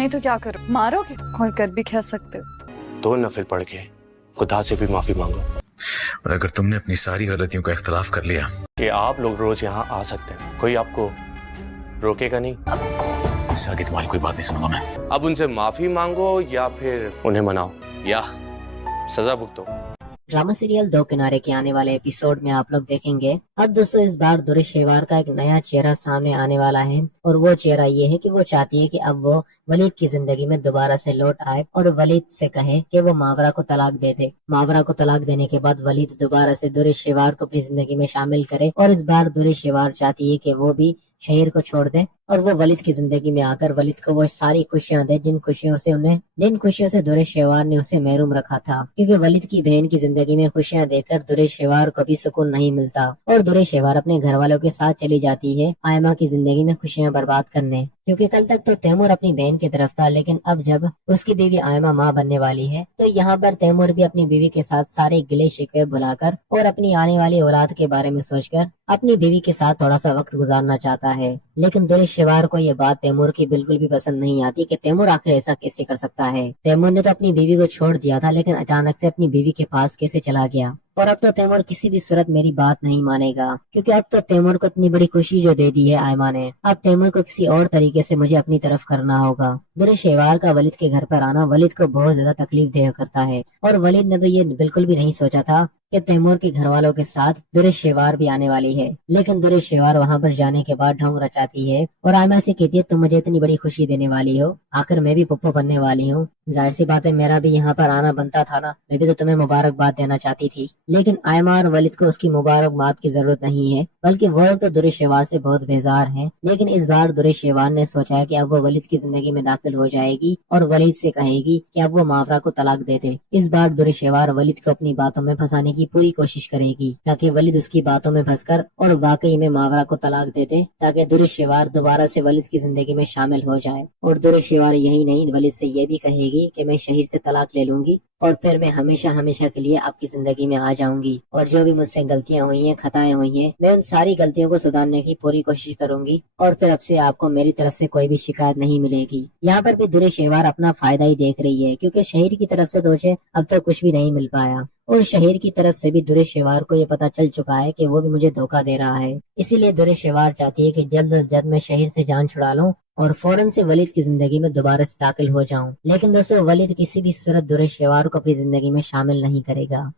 नहीं तो क्या करो, मारोगे? और कर भी क्या सकते हो? 2 नफिल पढ़ के खुदा से भी माफी मांगो। और अगर तुमने अपनी सारी गलतियों का इख्तलाफ कर लिया कि आप लोग रोज यहाँ आ सकते हैं, कोई आपको रोकेगा नहीं। इससे आगे तुम्हारी कोई बात नहीं सुनूंगा मैं। अब उनसे माफी मांगो या फिर उन्हें मनाओ या सजा भुगतो। ड्रामा सीरियल दो किनारे के आने वाले एपिसोड में आप लोग देखेंगे अब दोस्तों इस बार दुरेश शेवार का एक नया चेहरा सामने आने वाला है और वो चेहरा ये है कि वो चाहती है कि अब वो वलीद की जिंदगी में दोबारा से लौट आए और वलीद से कहे कि वो मावरा को तलाक दे दे। मावरा को तलाक देने के बाद वलीद दोबारा से दुरेश शेवार को अपनी जिंदगी में शामिल करे और इस बार दुरेश शेवार चाहती है कि वो भी शहर को छोड़ दे और वो वलीद की जिंदगी में आकर वलीद को वो सारी खुशियां दे जिन खुशियों से दुरेश शेवार ने उसे महरूम रखा था, क्योंकि वलीद की बहन की जिंदगी में खुशियां देकर दुरेश शेवार को भी सुकून नहीं मिलता और दुरेश शेवार अपने घर वालों के साथ चली जाती है आयमा की जिंदगी में खुशियां बर्बाद करने। क्योंकि कल तक तो तैमूर अपनी बहन की तरफ था, लेकिन अब जब उसकी बीवी आयमा माँ बनने वाली है तो यहाँ पर तैमूर भी अपनी बीवी के साथ सारे गिले शिकवे भुलाकर और अपनी आने वाली औलाद के बारे में सोचकर अपनी बीवी के साथ थोड़ा सा वक्त गुजारना चाहता है। लेकिन दुरेश शेवार को ये बात तैमूर की बिल्कुल भी पसंद नहीं आती कि तैमूर आखिर ऐसा कैसे कर सकता है। तैमूर ने तो अपनी बीवी को छोड़ दिया था, लेकिन अचानक से अपनी बीवी के पास कैसे चला गया। और अब तो तैमूर किसी भी सूरत मेरी बात नहीं मानेगा, क्योंकि अब तो तैमूर को इतनी बड़ी खुशी जो दे दी है आयमा ने, अब तैमूर को किसी और तरीके से मुझे अपनी तरफ करना होगा। दुरेश शेवार का वलीद के घर पर आना वलीद को बहुत ज्यादा तकलीफ दे करता है और वलीद ने तो ये बिल्कुल भी नहीं सोचा था कि तैमूर के घर वालों के साथ दुरेश शेवार भी आने वाली है। लेकिन दुरेश शेवार वहाँ पर जाने के बाद ढोंग रचाती है और आयमा से कहती है तुम मुझे इतनी बड़ी खुशी देने वाली हो, आखिर मैं भी पप्पो बनने वाली हूँ, जाहिर सी बात है मेरा भी यहाँ पर आना बनता था ना, मैं भी तो तुम्हें मुबारकबाद देना चाहती थी। लेकिन आयमा और वलीद को उसकी मुबारकबाद की जरूरत नहीं है, बल्कि वो तो दुरेश शेवार से बहुत बेजार हैं। लेकिन इस बार दुरेश शेवार ने सोचा है कि अब वो वलीद की जिंदगी में दाखिल हो जाएगी और वलीद से कहेगी कि अब वो मावरा को तलाक दे दे। इस बार दुरेश शेवार वलीद को अपनी बातों में फंसाने की पूरी कोशिश करेगी ताकि वलीद उसकी बातों में फंसकर और वाकई में मावरा को तलाक दे दे, ताकि दुरेश शेवार दोबारा से वलीद की जिंदगी में शामिल हो जाए। और दुरेश शेवार यही नहीं वलीद से ये भी कहेगी कि मैं शहीर से तलाक ले लूंगी और फिर मैं हमेशा हमेशा के लिए आपकी जिंदगी में आ जाऊंगी और जो भी मुझसे गलतियां हुई हैं, खताएं हुई हैं, मैं उन सारी गलतियों को सुधारने की पूरी कोशिश करूंगी और फिर अब से आपको मेरी तरफ से कोई भी शिकायत नहीं मिलेगी। यहाँ पर भी दुरेश शेवार अपना फायदा ही देख रही है, क्योंकि शहीर की तरफ से तो उसे अब तक कुछ भी नहीं मिल पाया और शहीर की तरफ से भी दुरेश शेवार को ये पता चल चुका है कि वो भी मुझे धोखा दे रहा है। इसीलिए दुरेश शेवार चाहती है कि जल्द से जल्द मैं शहीर से जान छुड़ा लूं और फौरन से वलीद की जिंदगी में दोबारा से दाखिल हो जाऊं। लेकिन दोस्तों वलीद किसी भी सूरत दुरेश शेवार को अपनी जिंदगी में शामिल नहीं करेगा।